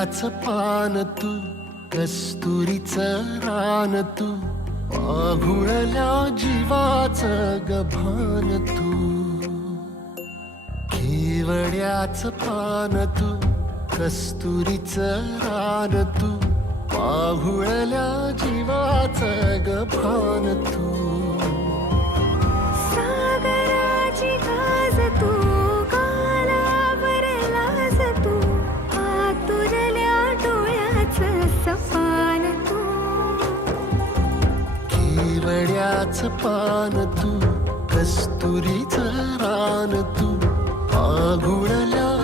केवड्याच पान तू, कस्तुरीचं रान तू, पाघुळल्या जीवाचं गभान तू. केवड्याच पान तू, कस्तुरीचं रान तू, पाघुळल्या जीवाचं गभान तू. सागराची गाज तू, गालावर लाज तू, आतुरल्या डोळ्याचं सपान तू. केवड्याच पान तू, कस्तुरीचं रान तू, पाघुळल्या